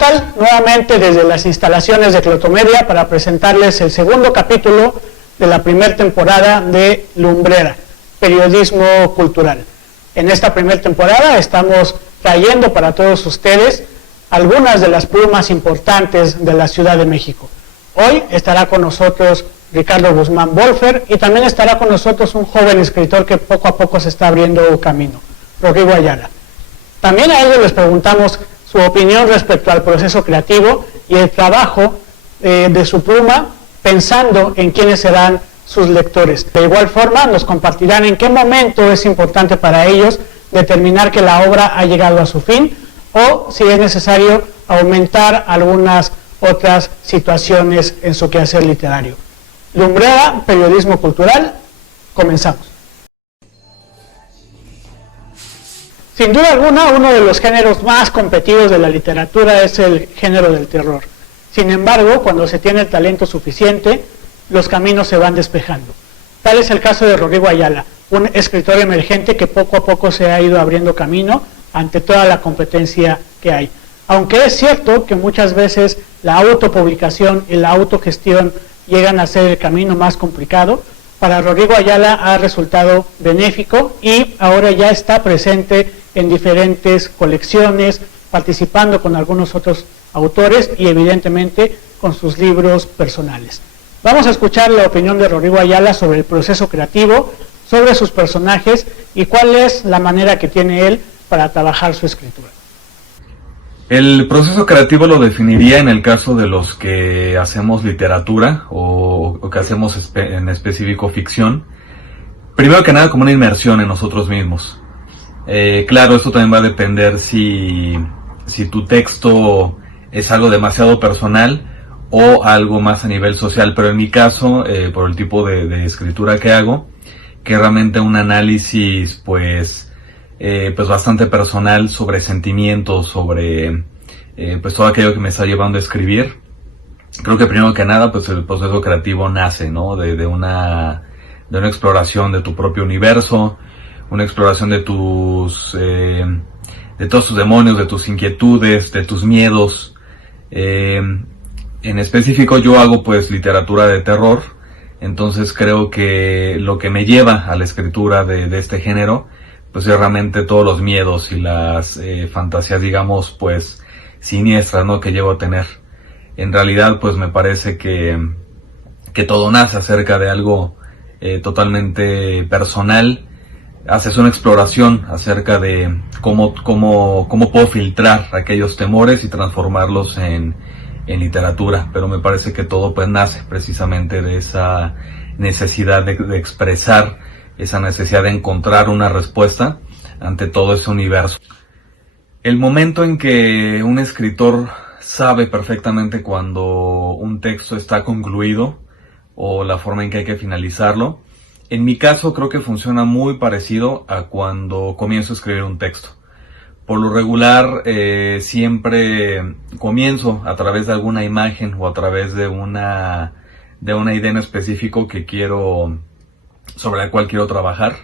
tal? Nuevamente desde las instalaciones de Clotomedia para presentarles el segundo capítulo de la primera temporada de Lumbrera, periodismo cultural. En esta primera temporada estamos trayendo para todos ustedes algunas de las plumas importantes de la Ciudad de México. Hoy estará con nosotros Ricardo Guzmán Bolfer y también estará con nosotros un joven escritor que poco a poco se está abriendo camino, Rodrigo Ayala. También a ellos les preguntamos su opinión respecto al proceso creativo y el trabajo de su pluma, pensando en quiénes serán sus lectores. De igual forma nos compartirán en qué momento es importante para ellos determinar que la obra ha llegado a su fin o si es necesario aumentar algunas otras situaciones en su quehacer literario. Lumbrera, periodismo cultural, comenzamos. Sin duda alguna, uno de los géneros más competidos de la literatura es el género del terror. Sin embargo, cuando se tiene el talento suficiente, los caminos se van despejando. Tal es el caso de Rodrigo Ayala, un escritor emergente que poco a poco se ha ido abriendo camino ante toda la competencia que hay. Aunque es cierto que muchas veces la autopublicación y la autogestión llegan a ser el camino más complicado, para Rodrigo Ayala ha resultado benéfico y ahora ya está presente en diferentes colecciones, participando con algunos otros autores y evidentemente con sus libros personales. Vamos a escuchar la opinión de Rodrigo Ayala sobre el proceso creativo, sobre sus personajes y cuál es la manera que tiene él para trabajar su escritura. El proceso creativo lo definiría en el caso de los que hacemos literatura o que hacemos en específico ficción. Primero que nada como una inmersión en nosotros mismos. Claro, esto también va a depender si tu texto es algo demasiado personal o algo más a nivel social, pero en mi caso, por el tipo de escritura que hago, que realmente un análisis pues bastante personal sobre sentimientos, sobre pues todo aquello que me está llevando a escribir. Creo que primero que nada pues el proceso creativo nace, ¿no? de una exploración de tu propio universo, una exploración de todos tus demonios, de tus inquietudes, de tus miedos. En específico yo hago pues literatura de terror, entonces creo que lo que me lleva a la escritura de este género pues es realmente todos los miedos y las fantasías, digamos, pues siniestras, ¿no?, que llevo a tener. En realidad pues me parece que todo nace acerca de algo totalmente personal. Haces una exploración acerca de cómo puedo filtrar aquellos temores y transformarlos en literatura, pero me parece que todo pues nace precisamente de esa necesidad de expresar, esa necesidad de encontrar una respuesta ante todo ese universo. El momento en que un escritor sabe perfectamente cuando un texto está concluido o la forma en que hay que finalizarlo, en mi caso creo que funciona muy parecido a cuando comienzo a escribir un texto. Por lo regular siempre comienzo a través de alguna imagen o a través de una idea en específico sobre la cual quiero trabajar.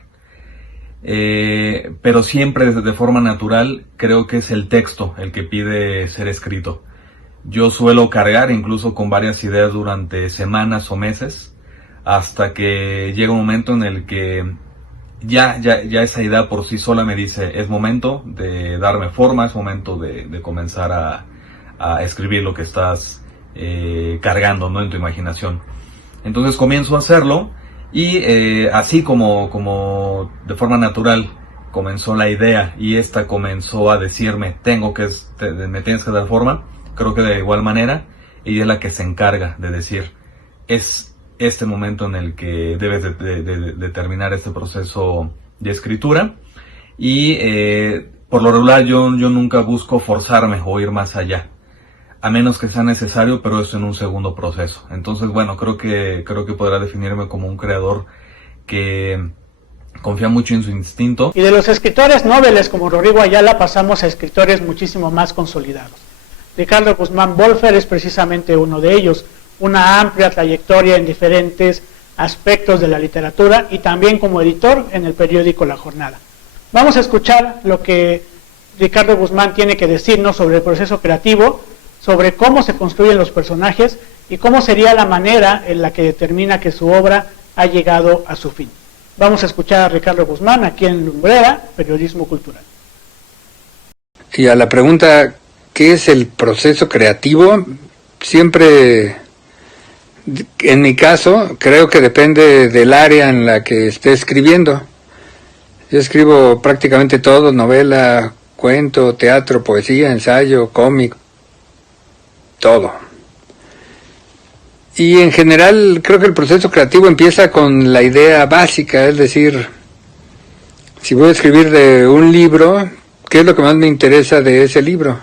Pero siempre de forma natural creo que es el texto el que pide ser escrito. Yo suelo cargar incluso con varias ideas durante semanas o meses, hasta que llega un momento en el que ya esa idea por sí sola me dice, es momento de darme forma, es momento de comenzar a escribir lo que estás cargando, ¿no?, en tu imaginación. Entonces comienzo a hacerlo y así como de forma natural comenzó la idea y esta comenzó a decirme, me tienes que dar forma, creo que de igual manera ella es la que se encarga de decir, es este momento en el que debes de terminar este proceso de escritura y por lo regular yo nunca busco forzarme o ir más allá, a menos que sea necesario, pero eso en un segundo proceso. Entonces bueno, creo que podrá definirme como un creador que confía mucho en su instinto. Y de los escritores noveles como Rodrigo Ayala pasamos a escritores muchísimo más consolidados. Ricardo Guzmán Bolfer es precisamente uno de ellos, una amplia trayectoria en diferentes aspectos de la literatura y también como editor en el periódico La Jornada. Vamos a escuchar lo que Ricardo Guzmán tiene que decirnos sobre el proceso creativo sobre cómo se construyen los personajes y cómo sería la manera en la que determina que su obra ha llegado a su fin. Vamos a escuchar a Ricardo Guzmán aquí en Lumbrera, Periodismo Cultural. Y a la pregunta, ¿qué es el proceso creativo? Siempre, en mi caso, creo que depende del área en la que esté escribiendo. Yo escribo prácticamente todo: novela, cuento, teatro, poesía, ensayo, cómic, todo. Y en general creo que el proceso creativo empieza con la idea básica, es decir, si voy a escribir de un libro, ¿qué es lo que más me interesa de ese libro?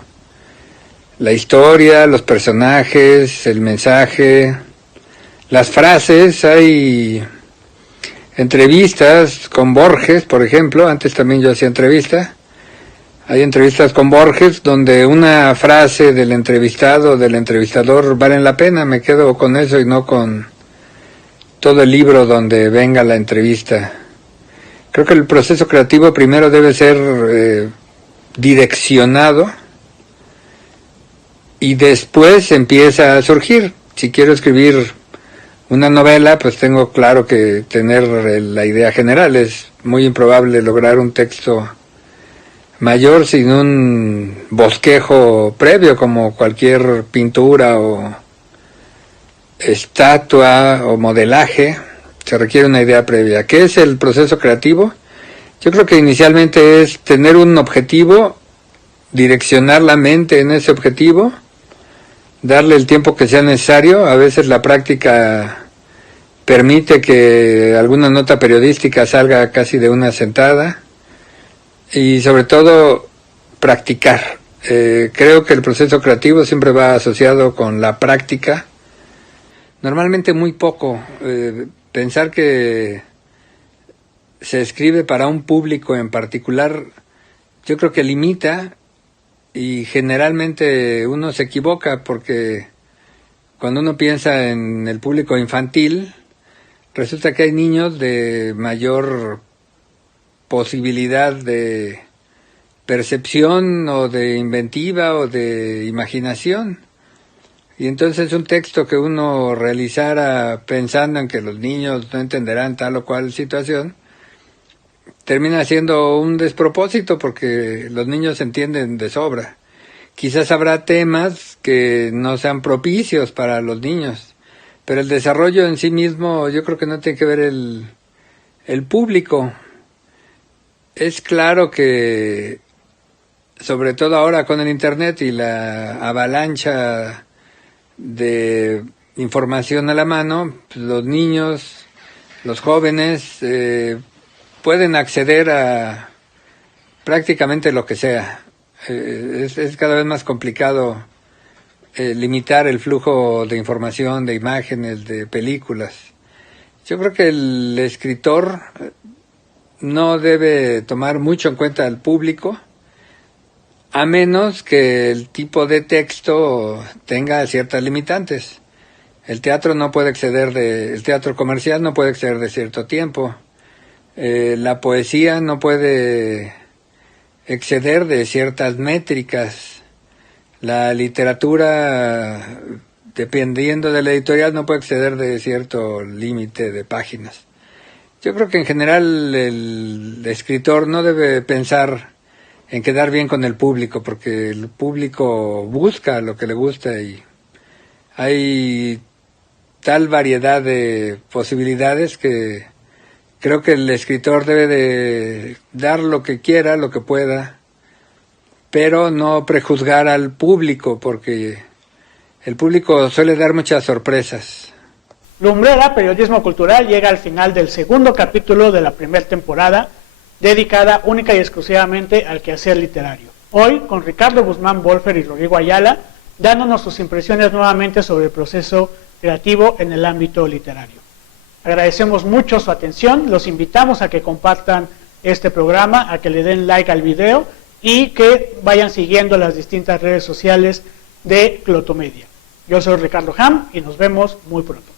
La historia, los personajes, el mensaje, las frases. Hay entrevistas con Borges, por ejemplo, antes también yo hacía entrevistas. Hay entrevistas con Borges donde una frase del entrevistado o del entrevistador valen la pena. Me quedo con eso y no con todo el libro donde venga la entrevista. Creo que el proceso creativo primero debe ser direccionado y después empieza a surgir. Si quiero escribir una novela, pues tengo claro que tener la idea general. Es muy improbable lograr un texto mayor sin un bosquejo previo, como cualquier pintura o estatua o modelaje. Se requiere una idea previa. ¿Qué es el proceso creativo? Yo creo que inicialmente es tener un objetivo, direccionar la mente en ese objetivo, darle el tiempo que sea necesario. A veces la práctica permite que alguna nota periodística salga casi de una sentada. Y sobre todo, practicar. Creo que el proceso creativo siempre va asociado con la práctica. Normalmente muy poco. Pensar que se escribe para un público en particular, yo creo que limita, y generalmente uno se equivoca, porque cuando uno piensa en el público infantil, resulta que hay niños de mayor posibilidad de percepción o de inventiva o de imaginación. Y entonces un texto que uno realizara pensando en que los niños no entenderán tal o cual situación, termina siendo un despropósito, porque los niños entienden de sobra. Quizás habrá temas que no sean propicios para los niños, pero el desarrollo en sí mismo yo creo que no tiene que ver el público. Es claro que, sobre todo ahora con el internet y la avalancha de información a la mano, pues los niños, los jóvenes, pueden acceder a prácticamente lo que sea. Es cada vez más complicado limitar el flujo de información, de imágenes, de películas. Yo creo que el escritor no debe tomar mucho en cuenta al público, a menos que el tipo de texto tenga ciertas limitantes. El teatro comercial no puede exceder de cierto tiempo. La poesía no puede exceder de ciertas métricas. La literatura, dependiendo de la editorial, no puede exceder de cierto límite de páginas. Yo creo que en general el escritor no debe pensar en quedar bien con el público, porque el público busca lo que le gusta y hay tal variedad de posibilidades que creo que el escritor debe de dar lo que quiera, lo que pueda, pero no prejuzgar al público, porque el público suele dar muchas sorpresas. Lumbrera, Periodismo Cultural, llega al final del segundo capítulo de la primera temporada, dedicada única y exclusivamente al quehacer literario. Hoy, con Ricardo Guzmán Bolfer y Rodrigo Ayala, dándonos sus impresiones nuevamente sobre el proceso creativo en el ámbito literario. Agradecemos mucho su atención, los invitamos a que compartan este programa, a que le den like al video y que vayan siguiendo las distintas redes sociales de Clotomedia. Yo soy Ricardo Ham y nos vemos muy pronto.